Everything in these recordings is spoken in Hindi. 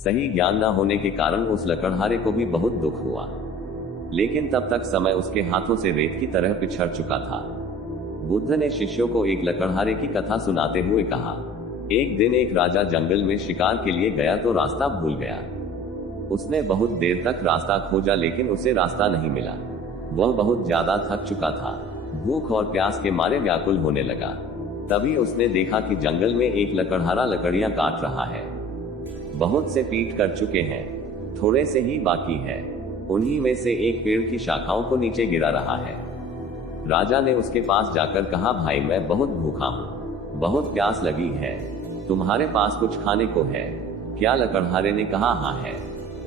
सही ज्ञान न होने के कारण उस लकड़हारे को भी बहुत दुख हुआ, लेकिन तब तक समय उसके हाथों से रेत की तरह पिछड़ चुका था। बुद्ध ने शिष्यों को एक लकड़हारे की कथा सुनाते हुए कहा, एक दिन एक राजा जंगल में शिकार के लिए गया तो रास्ता भूल गया। उसने बहुत देर तक रास्ता खोजा लेकिन उसे रास्ता नहीं मिला। वह बहुत ज्यादा थक चुका था, भूख और प्यास के मारे व्याकुल होने लगा। तभी उसने देखा कि जंगल में एक लकड़हारा लकड़ियां काट रहा है। बहुत से पीट कर चुके हैं, थोड़े से ही बाकी है। उन्हीं में से एक पेड़ की शाखाओं को नीचे गिरा रहा है। राजा ने उसके पास जाकर कहा, भाई मैं बहुत भूखा हूँ, बहुत प्यास लगी है, तुम्हारे पास कुछ खाने को है क्या? लकड़हारे ने कहा, हाँ है,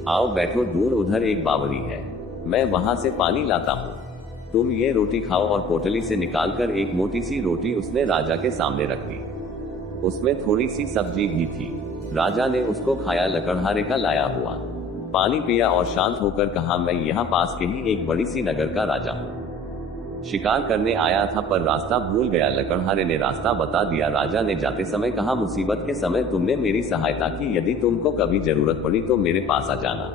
आओ बैठो, दूर उधर एक बावड़ी है, मैं वहां से पानी लाता हूँ, तुम ये रोटी खाओ। और पोटली से निकालकर एक मोटी सी रोटी उसने राजा के सामने रख दी। उसमें थोड़ी सी सब्जी भी थी। राजा ने उसको खाया, लकड़हारे का लाया हुआ पानी पिया और शांत होकर कहा, मैं यहाँ पास के ही एक बड़ी सी नगर का राजा हूँ, शिकार करने आया था पर रास्ता भूल गया। लकड़हारे ने रास्ता बता दिया। राजा ने जाते समय कहा, मुसीबत के समय तुमने मेरी सहायता की, यदि तुमको कभी जरूरत पड़ी तो मेरे पास आ जाना,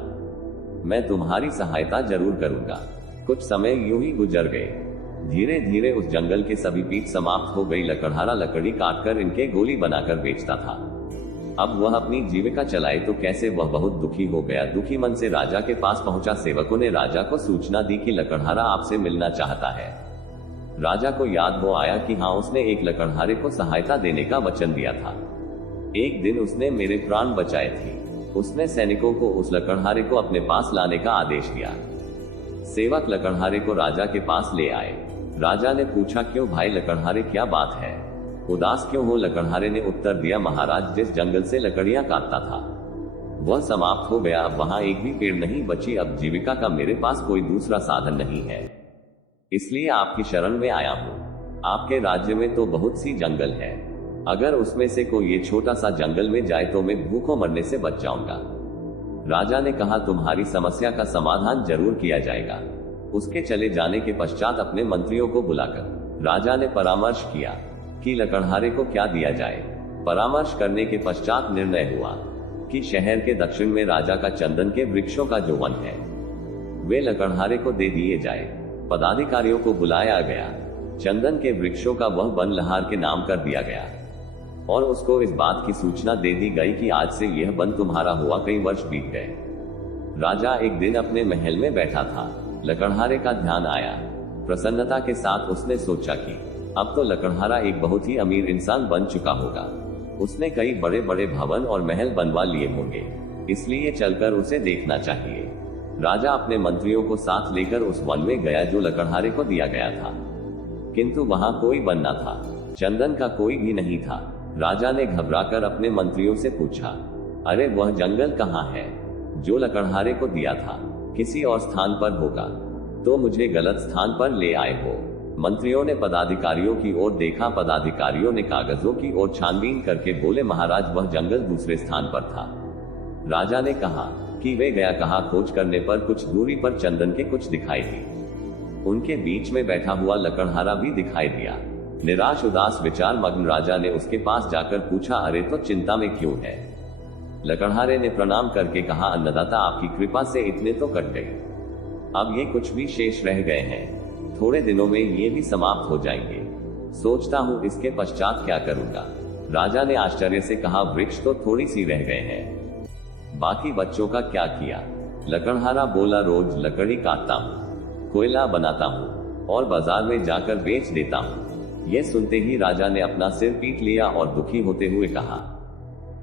मैं तुम्हारी सहायता जरूर करूंगा। कुछ समय यूं ही गुजर गए। धीरे धीरे उस जंगल के सभी पीठ समाप्त हो गई। लकड़हारा लकड़ी काटकर इनके गोली बनाकर बेचता था। अब वह अपनी जीविका चलाए तो कैसे, वह बहुत दुखी हो गया। दुखी मन से राजा के पास पहुंचा। सेवकों ने राजा को सूचना दी कि लकड़हारा आपसे मिलना चाहता है। राजा को याद हो आया कि हाँ, उसने एक लकड़हारे को सहायता देने का वचन दिया था। एक दिन उसने मेरे प्राण बचाए थे। उसने सैनिकों को उस लकड़हारे को अपने पास लाने का आदेश दिया। सेवक लकड़हारे को राजा के पास ले आए। राजा ने पूछा, क्यों भाई लकड़हारे, क्या बात है, उदास क्यों हो? लकड़हारे ने उत्तर दिया, महाराज, जिस जंगल से लकड़ियां काटता था वह समाप्त हो गया, अब वहां एक भी पेड़ नहीं बची। अब जीविका का मेरे पास कोई दूसरा साधन नहीं है, इसलिए आपकी शरण में आया हूँ। आपके राज्य में तो बहुत सी जंगल है, अगर उसमें से कोई ये छोटा सा जंगल में जाए तो मैं भूखों मरने से बच जाऊंगा। राजा ने कहा, तुम्हारी समस्या का समाधान जरूर किया जाएगा। उसके चले जाने के पश्चात अपने मंत्रियों को बुलाकर राजा ने परामर्श किया कि लकड़हारे को क्या दिया जाए। परामर्श करने के पश्चात निर्णय हुआ कि शहर के दक्षिण में राजा का चंदन के वृक्षों का जो वन है वे लकड़हारे को दे दिए जाए। पदाधिकारियों को बुलाया गया। चंदन के वृक्षों का वह वन लहार के नाम कर दिया गया और उसको इस बात की सूचना दे दी गई कि आज से यह वन तुम्हारा हुआ। कई वर्ष बीत गए। राजा एक दिन अपने महल में बैठा था। लकड़हारे का ध्यान आया। प्रसन्नता के साथ उसने सोचा कि अब तो लकड़हारा एक बहुत ही अमीर इंसान बन चुका होगा। उसने कई बड़े बड़े भवन और महल बनवा लिए होंगे, इसलिए चलकर उसे देखना चाहिए। राजा अपने मंत्रियों को साथ लेकर उस वन में गया जो लकड़हारे को दिया गया था, किंतु वहां कोई वन न था, चंदन का कोई भी नहीं था। राजा ने घबराकर अपने मंत्रियों से पूछा, अरे वह जंगल कहाँ है जो लकड़हारे को दिया था? किसी और स्थान पर होगा तो मुझे गलत स्थान पर ले आए हो। मंत्रियों ने पदाधिकारियों की ओर देखा। पदाधिकारियों ने कागजों की ओर छानबीन करके बोले, महाराज वह जंगल दूसरे स्थान पर था। राजा ने कहा कि वे गया कहा? खोज करने पर कुछ दूरी पर चंदन के कुछ दिखाई दी। उनके बीच में बैठा हुआ लकड़हारा भी दिखाई दिया। निराश उदास विचार मग्न राजा ने उसके पास जाकर पूछा, अरे तो चिंता में क्यों है? लकड़हारे ने प्रणाम करके कहा, अन्नदाता आपकी कृपा से इतने तो कट गए, अब ये कुछ भी शेष रह गए हैं। थोड़े दिनों में ये भी समाप्त हो जाएंगे। सोचता हूँ इसके पश्चात क्या करूंगा। राजा ने आश्चर्य से कहा, वृक्ष तो थोड़ी सी रह गए हैं, बाकी बच्चों का क्या किया? लकड़हारा बोला, रोज लकड़ी काटता हूँ, कोयला बनाता हूँ और बाजार में जाकर बेच देता हूँ। यह सुनते ही राजा ने अपना सिर पीट लिया और दुखी होते हुए कहा,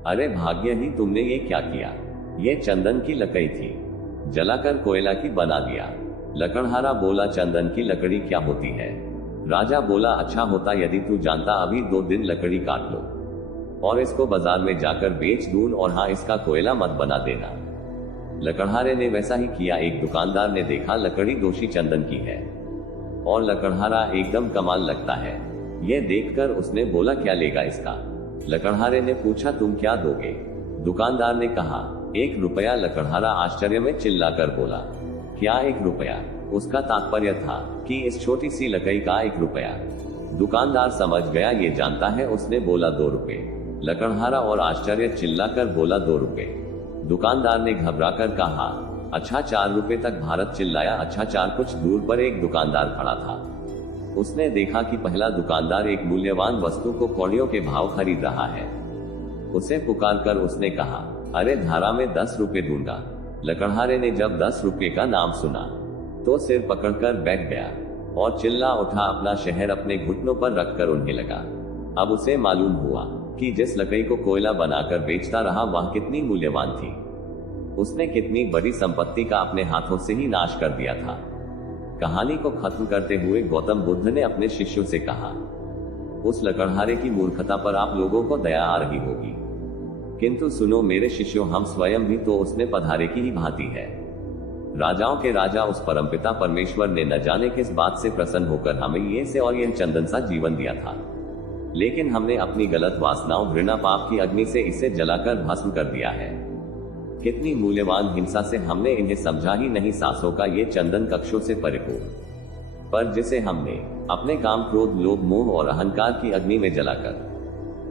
अरे भाग्य ही, तुमने ये क्या किया? ये चंदन की लकड़ी थी, जलाकर कोयला की बना दिया। लकड़हारा बोला, चंदन की लकड़ी क्या होती है? राजा बोला, अच्छा होता यदि तू जानता, अभी 2 दिन लकड़ी काट लो और इसको बाजार में जाकर बेच दूं, और हाँ, इसका कोयला मत बना देना। लकड़हारे ने वैसा ही किया। एक दुकानदार ने देखा लकड़ी दोषी चंदन की है और लकड़हारा एकदम कमाल लगता है। यह देखकर उसने बोला, क्या लेगा इसका? लकड़हारे ने पूछा, तुम क्या दोगे? दुकानदार ने कहा, 1 रुपया। लकड़हारा आश्चर्य में चिल्लाकर बोला, क्या 1 रुपया? उसका तात्पर्य था कि इस छोटी सी लकड़ी का 1 रुपया। दुकानदार समझ गया ये जानता है। उसने बोला, 2 रुपए। लकड़हारा और आश्चर्य चिल्लाकर बोला, 2 रुपए। दुकानदार ने घबराकर कहा, अच्छा 4 रुपए तक। भारत चिल्लाया, अच्छा 4। कुछ दूर पर एक दुकानदार खड़ा था। उसने देखा कि पहला दुकानदार एक मूल्यवान वस्तु को कौड़ियों के भाव खरीद रहा है। उसे पुकार कर उसने कहा, अरे धारा में 10 रुपए दूंगा। लकड़हारे ने जब 10 रुपए का नाम सुना तो सिर पकड़कर बैठ गया और चिल्ला उठा। अपना शहर अपने घुटनों पर रखकर उन्हें लगा। अब उसे मालूम हुआ कि जिस लकड़ी को कोयला बनाकर बेचता रहा वह कितनी मूल्यवान थी। उसने कितनी बड़ी संपत्ति का अपने हाथों से ही नाश कर दिया था। कहानी को खत्म करते हुए गौतम बुद्ध ने अपने शिष्यों से कहा, उस लकड़हारे की मूर्खता पर आप लोगों को दया आ रही होगी, किंतु सुनो मेरे शिष्यों, हम स्वयं भी तो उसने पधारे की ही भांति है। राजाओं के राजा उस परमपिता परमेश्वर ने न जाने किस बात से प्रसन्न होकर हमें ये से और यह चंदन सा जीवन दिया था, लेकिन हमने अपनी गलत वासनाओं, घृणा, पाप की अग्नि से इसे जलाकर भस्म कर दिया है। कितनी मूल्यवान हिंसा से हमने इन्हें समझा ही नहीं। सांसों का ये चंदन कक्षों से परिपूर्ण, पर जिसे हमने अपने काम, क्रोध, लोभ, मोह और अहंकार की अग्नि में जलाकर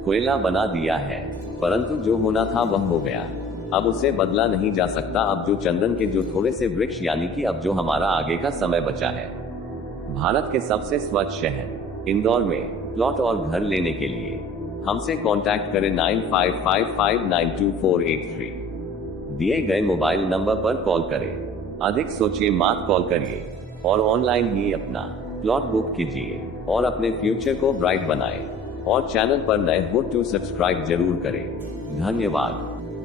कोयला बना दिया है। परंतु जो होना था वह हो गया, अब उसे बदला नहीं जा सकता। अब जो चंदन के जो थोड़े से वृक्ष, यानी कि अब जो हमारा आगे का समय बचा है। भारत के सबसे स्वच्छ शहर इंदौर में प्लॉट और घर लेने के लिए हमसे कांटेक्ट करें 9555924883। दिए गए मोबाइल नंबर पर कॉल करें। अधिक सोचिए मत, कॉल करिए और ऑनलाइन ही अपना प्लॉट बुक कीजिए और अपने फ्यूचर को ब्राइट बनाएं। और चैनल पर नए हो तो सब्सक्राइब जरूर करें। धन्यवाद।